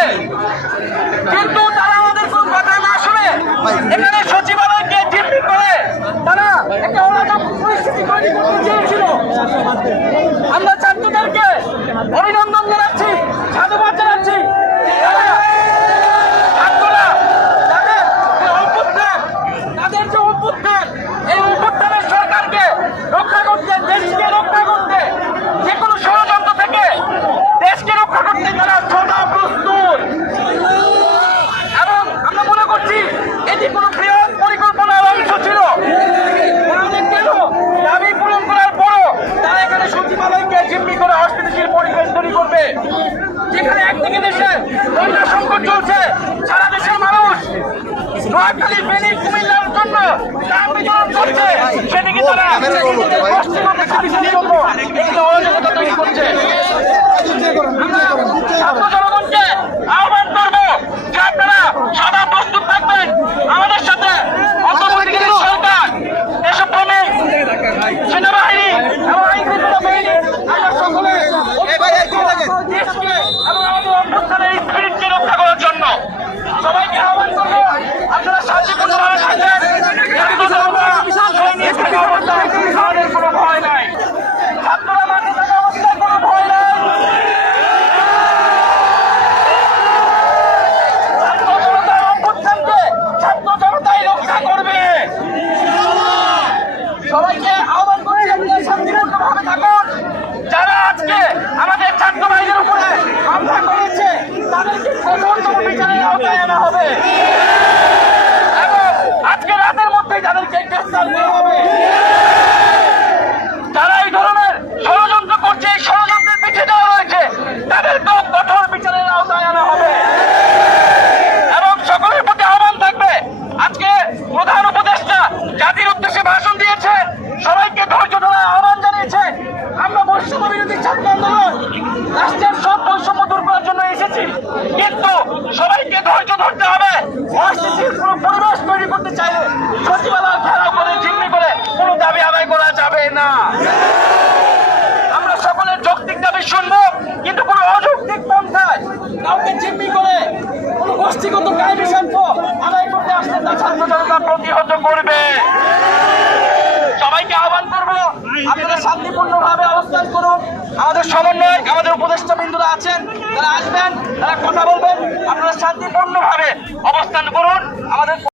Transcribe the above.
করছে, কিন্তু তারা আমাদের কোন কথা না শুনে এখানে সচিবালয়কে জিম্মি করে তারা একটা অরাজক পরিস্থিতি তৈরি করতে চেয়েছিল। আমরা ছাত্রদেরকে অভিনন্দন জানাচ্ছি, সাধুবাদ জানাচ্ছি। এই অভ্যুত্থানের সরকারকে রক্ষা করতে, দেশকে রক্ষা করতে, যে কোনো ষড়যন্ত্র থেকে দেশকে রক্ষা করতে তারা সদা প্রস্তুত। এবং আমরা মনে করছি এটি কোনো বৃহৎ পরিকল্পনার অংশ ছিল। দাবি পূরণ করার পরও তারা এখানে সচিবালয়কে জিম্মি করে অস্থিতিশীল পরিবেশ তৈরি করবে, যেখানে একদিকে দেশে বন্যা সংকট চলছে, সারা দেশের মানুষ নোয়াখালী, ফেনী, কুমিল্লার জন্য ত্রাণ বিতরণ করছে, সেদিকে তারা অরাজকতা তৈরি করছে। ছাত্র জনগণকে আহ্বান করবো যে আপনারা সদা প্রস্তুত থাকবেন আমাদের সাথে। অন্তর্বর্তীকালীন সরকার, দেশপ্রেমিক সেনাবাহিনী এবং আইনশৃঙ্খলা বাহিনী, আমরা সকলে দেশকে এবং আমাদের অভ্যুত্থানের স্পিরিটকে রক্ষা করার জন্য সবাইকে আহ্বান করবো আপনারা শান্তিপূর্ণভাবে থাকবেন। আমাদের কোনো ভয় নাই, ছাত্ররা মাঠে থাকা অবস্থায় কোনো ভয় নাই। ছাত্র জনতার অভ্যুত্থানকে ছাত্র জনতাই রক্ষা করবে। সবাইকে আহ্বান করছি আপনারা শান্তিপূর্ণভাবে থাকুন। যারা আজকে আমাদের ছাত্র ভাইদের উপরে হামলা করেছে তাদেরকে কঠোরতম বিচারের আওতায় আনা হবে এবং আজকে রাতের মধ্যেই তাদেরকে গ্রেফতার করা হবে। যারা এই ধরনের ষড়যন্ত্র করছে, এই ষড়যন্ত্রের পিছিয়ে দেওয়া রয়েছে, তাদেরকেও কঠোর বিচারের আওতায় আনা হবে। এবং সকলের প্রতি আহ্বান থাকবে, আজকে প্রধান উপদেষ্টা জাতির উদ্দেশ্যে ভাষণ দিয়েছে, সবাইকে ধৈর্য ধরার আহ্বান জানিয়েছে। আমরা বৈষম্য বিরোধী ছাত্র আন্দোলন রাষ্ট্রের সব বৈষম্য দূর করার জন্য এসেছি, কিন্তু সবাইকে ধৈর্য ধরতে হবে। অস্থিতিশীল কোনো পরিবেশ তৈরি করতে চাইলে সচিবালয় ঘেরাও করে, জিম্মি করে কোনো দাবি আদায় করা যাবে না। আমরা সকলের যৌক্তিক দাবি শুনবো, কিন্তু কোনো অযৌক্তিক পন্থায় কাউকে জিম্মি করে কোনো গোষ্ঠীগত কাহিনী সম্পদ আদায় করতে আসলে তা ছাত্র জনতা প্রতিহত করবে। সবাইকে আহ্বান করবো আপনারা শান্তিপূর্ণভাবে অবস্থান করুন। আমাদের সমন্বয়ক, আমাদের উপদেষ্টা বিন্দুরা আছেন, তারা আসবেন, তারা কথা বলবেন। আপনারা শান্তিপূর্ণভাবে অবস্থান করুন। আমাদের